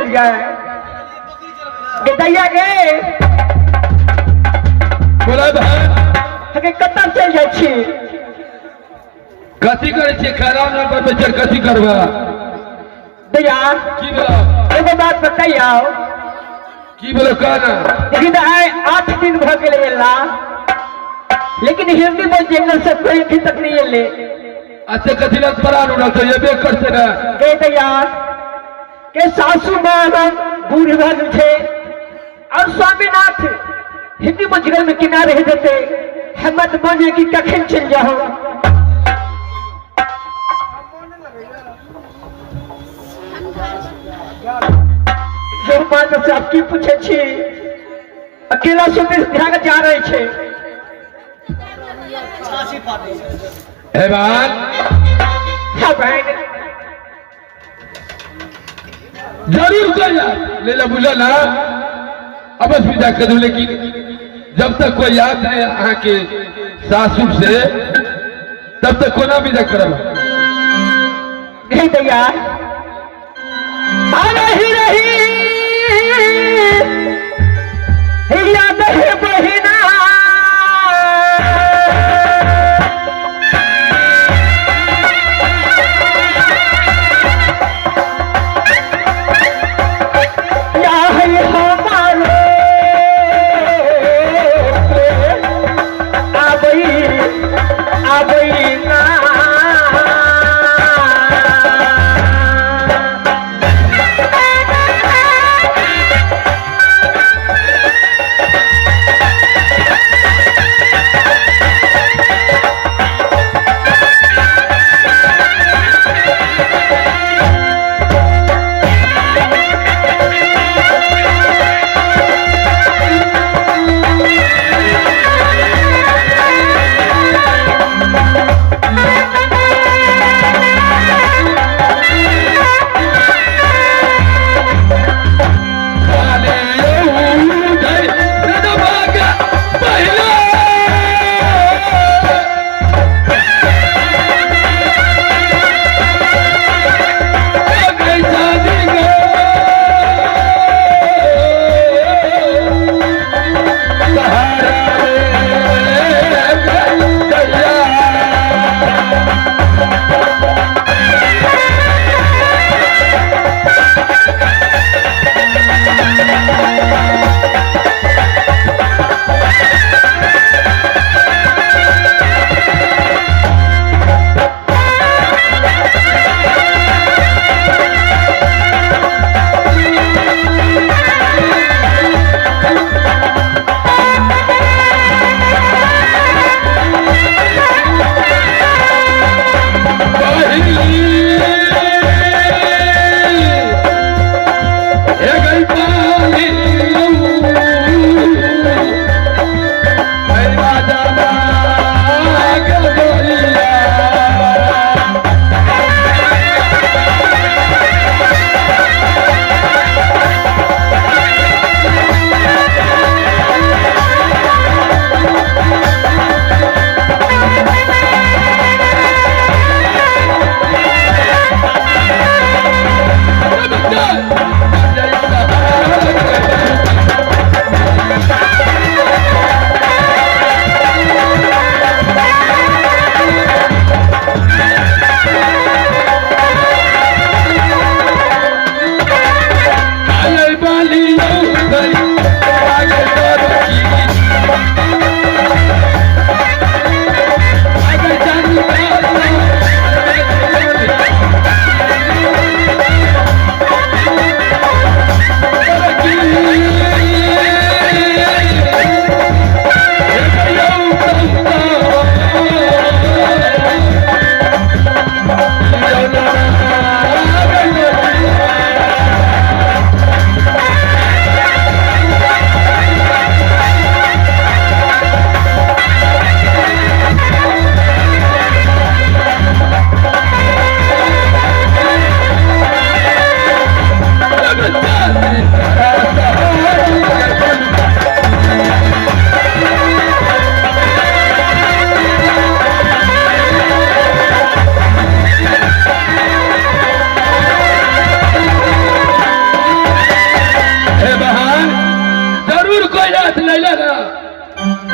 चल जाए दैया गे बोला बहन हके कत्ता चल जाय छी कथी करे छी खराब न पर बेचर कथी करबा दैया की बोला एगो बात बताइयो की बोलो कहना लेकिन आए 8 दिन भ गेले एला लेकिन हिंदी में जंगल से कोई अभी तक नहीं ले अच्छा कथी लग परान उड़ा तो ये बे करते ना के दैया के सासू मां बूढ़ भग छे और स्वामीनाथ हिंदी में जंगल में किनारे रह देते हिम्मत बने कि कखन चल जाओ जो बात से आपकी पूछे छी अकेला सुबह ध्यान जा रहे छे ए बहन हाँ बहन जरूर कर जा ले ला बुला ना अवश्य विदा कर दूं लेकिन जब तक कोई याद है यहाँ के सासुर से तब तक कोना विदा करब नहीं दैया रही रही याद है बहिना या है हमारे आबई ना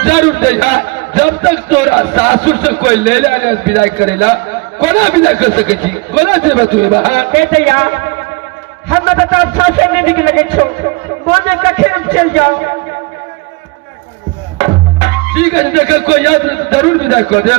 जरूर देगा। जब तक तोरा सासुर से कोई ले जाने विदाई करेला कोना विदाई कर सके छी कोना देबे तू बाहर के दैया हम तो सासे नहीं निक लगे छो मोने कखे हम चल जाओ। ठीक है देख कोई याद जरूर विदाई कर दे।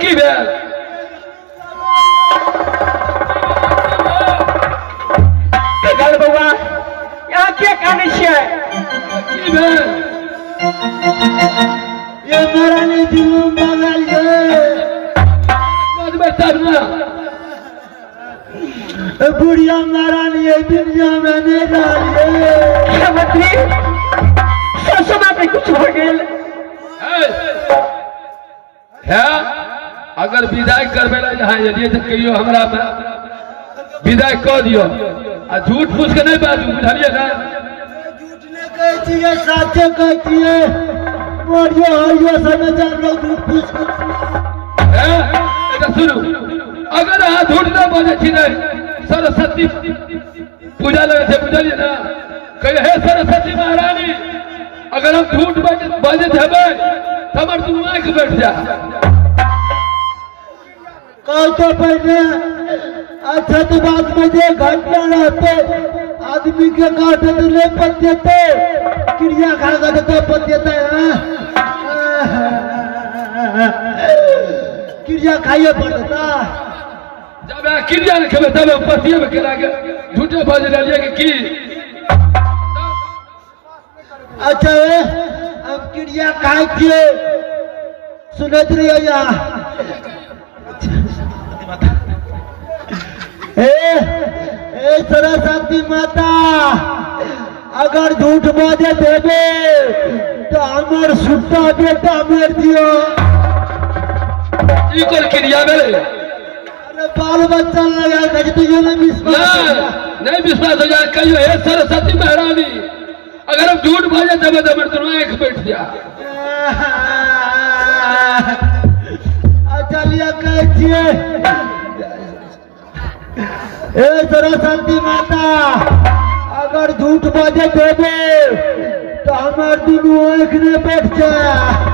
की भेल बउआ यहाँ के काने छियै की भेल ये महारानी दिलू मंगल ये बात तब ना बुढ़िया महारानी ये दुनिया में नहीं रही क्या मंत्री ससुमा पे कुछ हो गेल है। अगर विदाई करबे ला यहाँ एलिए तो कहियो हमरा विदाई कर दियो आ झूठ फूस के नहीं बाजू बुझलिए ना। झूठ नहीं कहती है सच्चे कहती है मोरियो हरियो समाचार लोग झूठ फूस है एटा सुनो अगर अहाँ झूठ ना बोले छी नहीं सरस्वती पूजा लगे छे बुझलिए ना कहे हे सरस्वती महारानी अगर हम झूठ बाजत हेबे तो हमर दुनू आंख बैठ जा। कल तो पहले अच्छा तो बात में जे घटना रहते आदमी के काटे तो ले पत्ते थे क्रिया खा कर तो पत्ते थे क्रिया खाइए पड़ता जब क्रिया नहीं खेबे तब पतिये में करा के झूठे बाज डालिए कि अच्छा अब क्रिया खाए थे सुनत रहिए यहाँ ए सरस्वती माता अगर झूठ बाजे देवे तो हमार सुट्टा बेटा मार दियो। इकोल क्रिया मेरे अरे बाल बच्चा लगा कर तो ये नहीं विश्वास नहीं विश्वास हो जाए कहियो हे सरस्वती महारानी अगर हम झूठ बाजे देवे तो मेरे दोनों आंख बैठ जा। चलिए कहतिए ए सरस्वती माता अगर झूठ बाजे देवे तो हमार दोनों आंख ने बैठ जाए।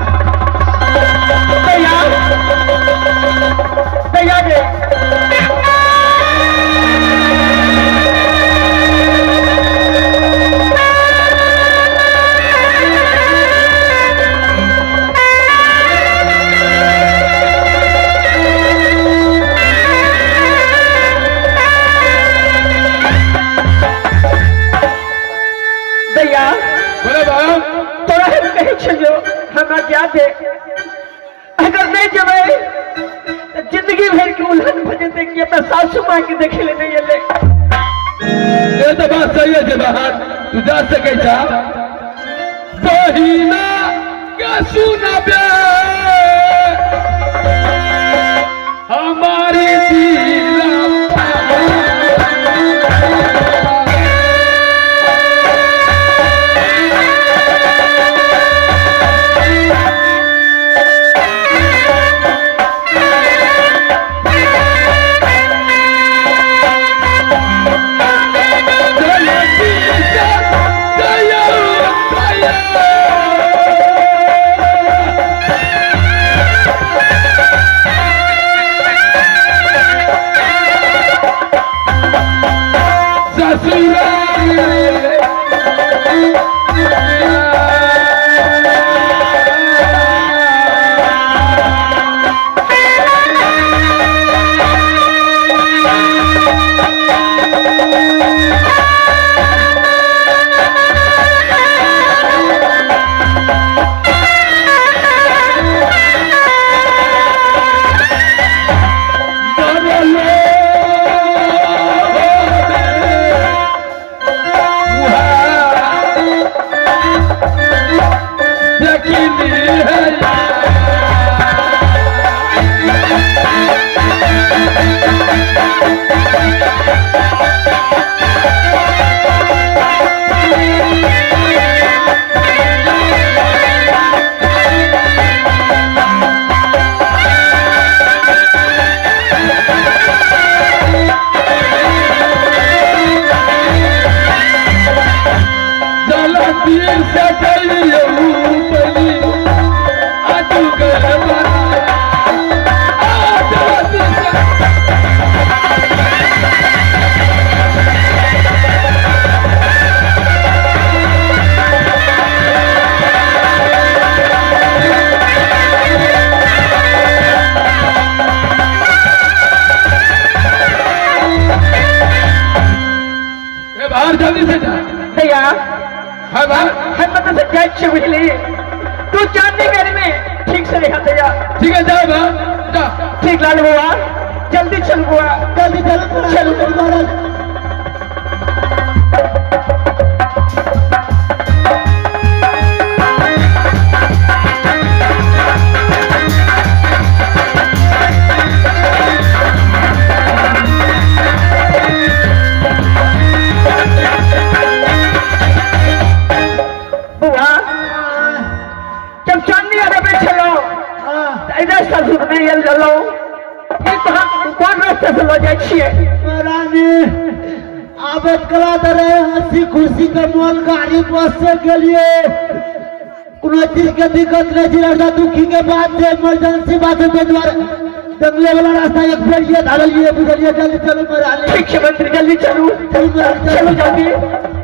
तोरा हम कहे छो हमरा क्या दे अगर नहीं जबे तो जिंदगी भर के उल्हन भजते कि अपना सासू मां के देखे ले नहीं ले। ये तो बात सही है बाहर तू जा सके जा बहिना का सुना बे हमारी तीर से चलिए ऊपरी आतू गरमा बाहर जल्दी से जा भैया हाँ बाहर हम मतलब से जाए छे बुझली तू चांदी घर में ठीक से रहा भैया ठीक है जाओ बाहर जा ठीक लाल बुआ जल्दी चल बुआ जल्दी चलो चलो महाराज बुआ जब चांदी घर में चलो इधर ससुर में ये लो ये तो हम कौन रास्ते से लो जाए छिए महारानी आबत कला दरे हंसी खुशी के मोल गाड़ी बस से के लिए कोनो चीज के दिक्कत नहीं थी लड़का दुखी के बाद से इमरजेंसी बात है द्वारा जंगले वाला रास्ता एक फेर ये धारल ये बुझलिए जल्दी चलो महारानी ठीक है मंत्री जल्दी चलो चलो महाराज चलो जल्दी